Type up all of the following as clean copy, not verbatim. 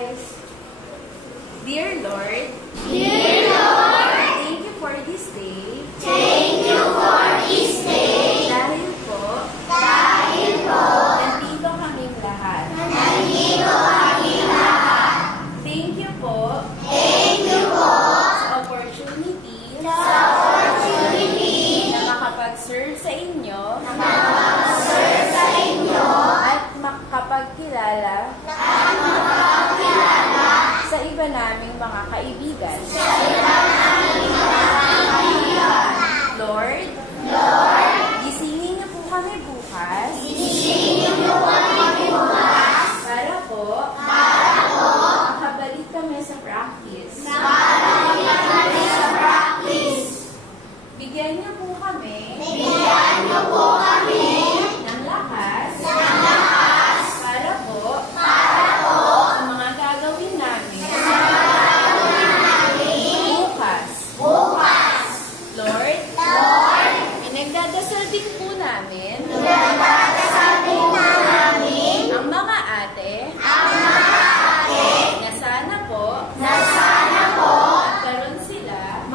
eyes. Dear Lord, thank you for this day. Dahil po, nandito kaming lahat. Thank you po sa opportunity na makapag-serve sa inyo at makapagkilala sa iba naming mga kaibigan. Lord, gisingin niyo po kami bukas. Para po makabalik kami sa practice. Bigyan niyo po kami ng lakas para po sa mga gagawin namin bukas. Lord, nagdadasal din po namin ang mga ate na sana po magkaroon sila ng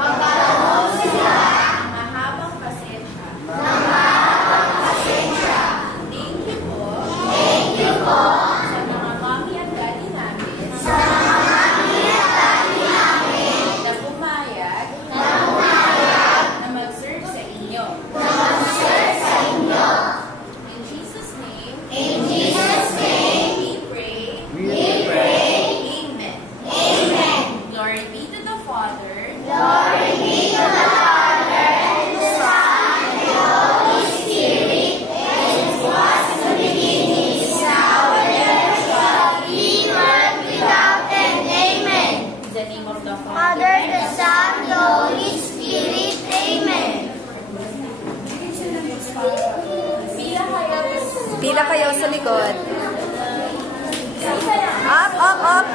mahabang pasensya. Thank you po sa mga mommy at daddy namin na pumayag na mag-serve sa inyo. In Jesus' name, we pray. Amen. Glory be to the Father, and the Son, and the Holy Spirit, as it was in the beginning, is now, and ever shall be, world without end. Amen. In the name of the Father, The Son, the Holy Spirit. Amen. Pila kayo sa likod. Up.